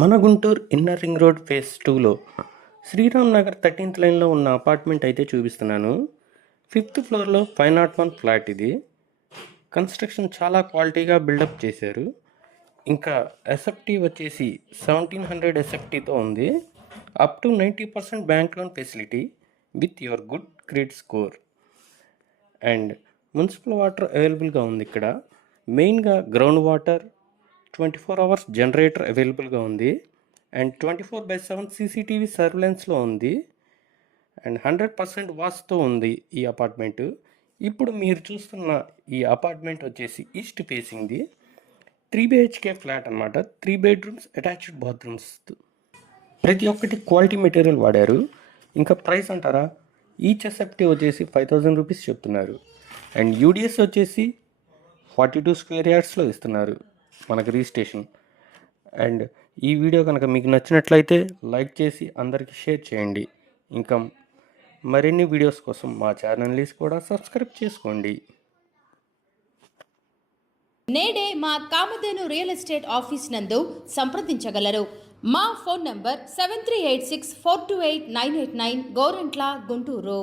మన Guntur inner ring road phase 2లో Sriram Nagar 13th లైన్లో ఉన్న అపార్ట్మెంట్ అయితే చూపిస్తున్నాను. 5th ఫ్లోర్లో 501 ఫ్లాట్. ఇది కన్స్ట్రక్షన్ చాలా క్వాలిటీగా బిల్డప్ చేశారు. ఇంకా ఎస్ఎఫ్టీ వచ్చేసి 1700 ఎస్ఎఫ్టీతో ఉంది. Up to 90% bank loan facility with your good credit score. And municipal water అవైలబుల్గా ఉంది. ఇక్కడ మెయిన్గా గ్రౌండ్ వాటర్, 24 అవర్స్ జనరేటర్ అవైలబుల్గా ఉంది. అండ్ 24/7 సీసీటీవీ సర్వేలెన్స్లో ఉంది. అండ్ 100% వాస్తో ఉంది ఈ అపార్ట్మెంటు. ఇప్పుడు మీరు చూస్తున్న ఈ అపార్ట్మెంట్ వచ్చేసి ఈస్ట్ ఫేసింగ్ది 3 BHK ఫ్లాట్ అనమాట. 3 బెడ్రూమ్స్, అటాచ్డ్ బాత్రూమ్స్, ప్రతి ఒక్కటి క్వాలిటీ మెటీరియల్ వాడారు. ఇంకా ప్రైస్ అంటారా, ఈచ్ ఎస్ఎఫ్టీ వచ్చేసి 5000 రూపీస్ చెప్తున్నారు. అండ్ యూడిఎస్ వచ్చేసి 42 స్క్వేర్ యార్డ్స్లో ఇస్తున్నారు మనకు రిజిస్ట్రేషన్. అండ్ ఈ వీడియో కనుక మీకు నచ్చినట్లయితే లైక్ చేసి అందరికీ షేర్ చేయండి. ఇంకా మరిన్ని వీడియోస్ కోసం మా ఛానల్ని కూడా సబ్స్క్రైబ్ చేసుకోండి. నేడే మా కామధేను రియల్ ఎస్టేట్ ఆఫీస్ నందు సంప్రదించగలరు. మా ఫోన్ నంబర్ 7386428989, గోరంట్ల, గుంటూరు.